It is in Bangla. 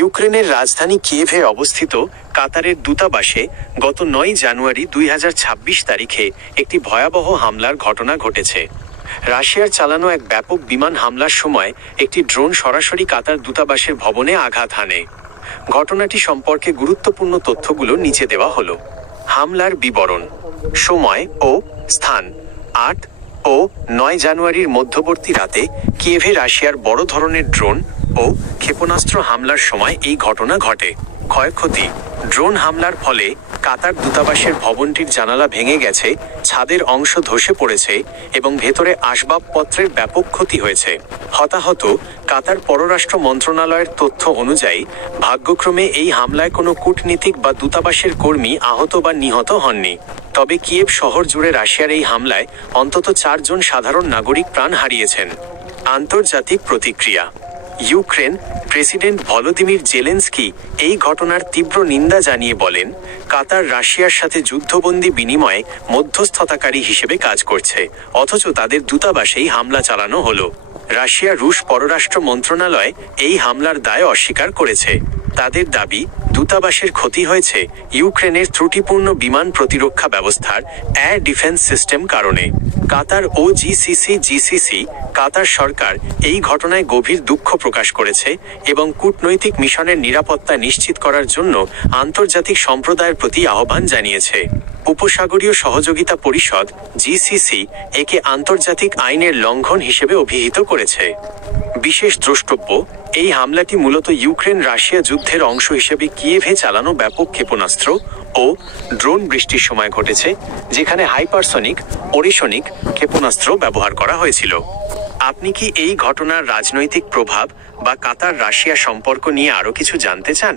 ইউক্রেনের রাজধানী কিয়েভে অবস্থিত কাতারের দূতাবাসে গত ৯ জানুয়ারি ২০২৬ তারিখে একটি ভয়াবহ হামলার ঘটনা ঘটেছে। রাশিয়ার চালানো এক ব্যাপক বিমান হামলার সময় একটি ড্রোন সরাসরি কাতার দূতাবাসের ভবনে আঘাত হানে। ঘটনাটি সম্পর্কে গুরুত্বপূর্ণ তথ্যগুলো নিচে দেওয়া হলো। হামলার বিবরণ, সময় ও স্থান ৮ ও ৯ জানুয়ারির মধ্যবর্তী রাতে কিয়েভে রাশিয়ার বড় ধরনের ড্রোন ও ক্ষেপণাস্ত্র হামলার সময় এই ঘটনা ঘটে। ক্ষয়ক্ষতি, ড্রোন হামলার ফলে কাতার দূতাবাসের ভবনটির জানালা ভেঙে গেছে, ছাদের অংশ ধসে পড়েছে এবং ভেতরে আসবাবপত্রের ব্যাপক ক্ষতি হয়েছে। হতাহত, কাতার পররাষ্ট্র মন্ত্রণালয়ের তথ্য অনুযায়ী ভাগ্যক্রমে এই হামলায় কোনো কূটনীতিক বা দূতাবাসের কর্মী আহত বা নিহত হননি। তবে কিয়েভ শহর জুড়ে রাশিয়ার এই হামলায় অন্তত ৪ জন সাধারণ নাগরিক প্রাণ হারিয়েছেন। আন্তর্জাতিক প্রতিক্রিয়া, ইউক্রেন প্রেসিডেন্ট ভলোদিমির জেলেনস্কি এই ঘটনার তীব্র নিন্দা জানিয়ে বলেন, কাতার রাশিয়ার সাথে যুদ্ধবন্দী বিনিময়ে মধ্যস্থতাকারী হিসেবে কাজ করছে, অথচ তাদের দূতাবাসেই হামলা চালানো হলো। রাশিয়া রুশ পররাষ্ট্র মন্ত্রণালয় এই হামলার দায় অস্বীকার করেছে। তাদের দাবি, দূতাবাসের ক্ষতি হয়েছে ইউক্রেনের ত্রুটিপূর্ণ বিমান প্রতিরক্ষা ব্যবস্থার এয়ার ডিফেন্স সিস্টেম কারণে। কাতার ও জিসিসি কাতার সরকার এই ঘটনায় গভীর দুঃখ প্রকাশ করেছে এবং কূটনৈতিক মিশনের নিরাপত্তা নিশ্চিত করার জন্য আন্তর্জাতিক সম্প্রদায়ের প্রতি আহ্বান জানিয়েছে। উপসাগরীয় সহযোগিতা পরিষদ জিসিসি একে আন্তর্জাতিক আইনের লঙ্ঘন হিসেবে অভিহিত করেছে। বিশেষ দ্রষ্টব্য, এই হামলাটি মূলত ইউক্রেন রাশিয়া যুদ্ধের অংশ হিসেবে কিয়েভে চালানো ব্যাপক ক্ষেপণাস্ত্র ও ড্রোন বৃষ্টির সময় ঘটেছে, যেখানে হাইপারসনিক ওরিসনিক ক্ষেপণাস্ত্র ব্যবহার করা হয়েছিল। আপনি কি এই ঘটনার রাজনৈতিক প্রভাব বা কাতার রাশিয়া সম্পর্ক নিয়ে আরও কিছু জানতে চান?